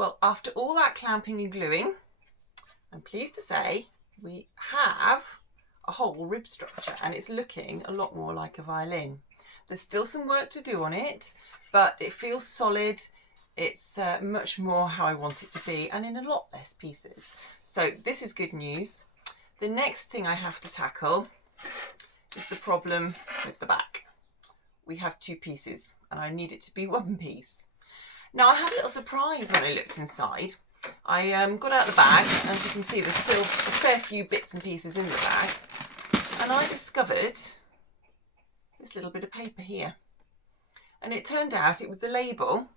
Well, after all that clamping and gluing, I'm pleased to say we have a whole rib structure and it's looking a lot more like a violin. There's still some work to do on it, but it feels solid. It's much more how I want it to be and in a lot less pieces. So this is good news. The next thing I have to tackle is the problem with the back. We have two pieces and I need it to be one piece. Now I had a little surprise when I looked inside. I got out the bag, and as you can see there's still a fair few bits and pieces in the bag, and I discovered this little bit of paper here, and it turned out it was the label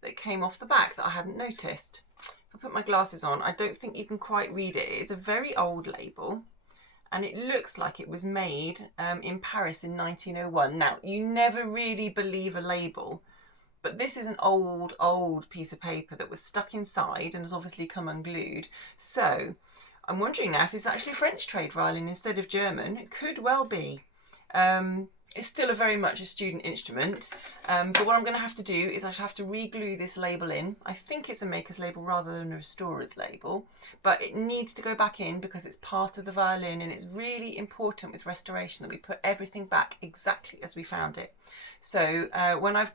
that came off the back that I hadn't noticed. If I put my glasses on, I don't think you can quite read it. It's a very old label and it looks like it was made in Paris in 1901. Now, you never really believe a label, but this is an old piece of paper that was stuck inside and has obviously come unglued. So I'm wondering now if this is actually a French trade violin instead of German. It could well be. It's still very much a student instrument, but what I'm going to have to do is I shall have to re-glue this label in. I think it's a maker's label rather than a restorer's label, but it needs to go back in because it's part of the violin, and it's really important with restoration that we put everything back exactly as we found it. So when I've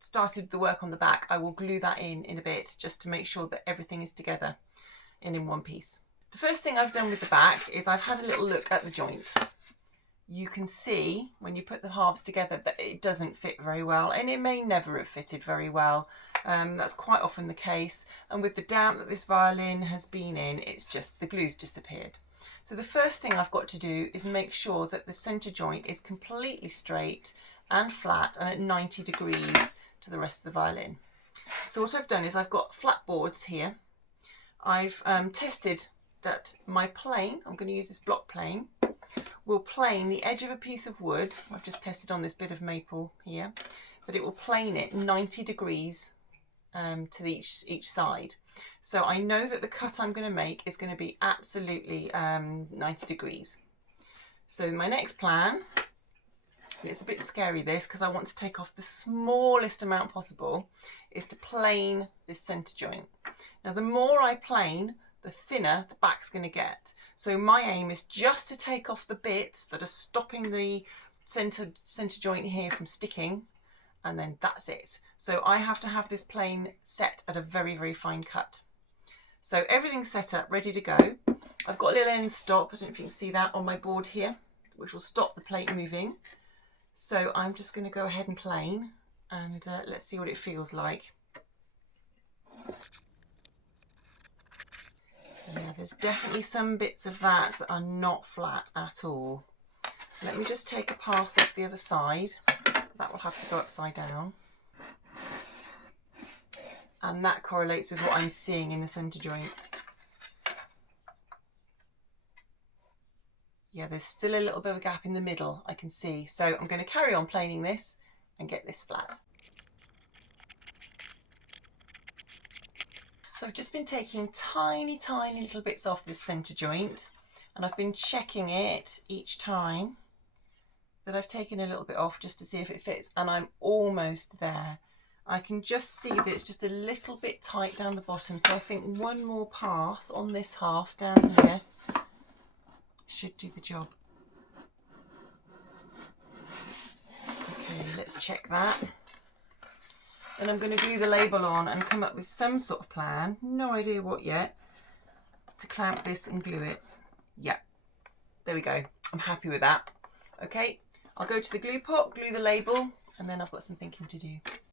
started the work on the back, I will glue that in a bit just to make sure that everything is together and in one piece. The first thing I've done with the back is I've had a little look at the joint. You can see when you put the halves together that it doesn't fit very well, and it may never have fitted very well. That's quite often the case, and with the damp that this violin has been in, it's just the glue's disappeared. So the first thing I've got to do is make sure that the centre joint is completely straight and flat and at 90 degrees to the rest of the violin. So what I've done is I've got flat boards here. I've tested that my plane, I'm going to use this block plane, will plane the edge of a piece of wood. I've just tested on this bit of maple here, that it will plane it 90 degrees to each side. So I know that the cut I'm going to make is going to be absolutely 90 degrees. So my next plan, and it's a bit scary this because I want to take off the smallest amount possible, is to plane this centre joint. Now the more I plane, the thinner the back's going to get. So my aim is just to take off the bits that are stopping the centre joint here from sticking, and then that's it. So I have to have this plane set at a very fine cut. So everything's set up, ready to go. I've got a little end stop, I don't know if you can see that on my board here, which will stop the plate moving. So I'm just going to go ahead and plane, and let's see what it feels like. Yeah, there's definitely some bits of that are not flat at all. Let me just take a pass off the other side. That will have to go upside down. And that correlates with what I'm seeing in the centre joint. Yeah, there's still a little bit of a gap in the middle, I can see. So I'm going to carry on planing this and get this flat. So I've just been taking tiny little bits off this centre joint, and I've been checking it each time that I've taken a little bit off just to see if it fits, and I'm almost there. I can just see that it's just a little bit tight down the bottom, so I think one more pass on this half down here should do the job. Okay, let's check that. Then I'm going to glue the label on and come up with some sort of plan, no idea what yet, to clamp this and glue it. Yeah, there we go. I'm happy with that. Okay, I'll go to the glue pot, glue the label, and then I've got some thinking to do.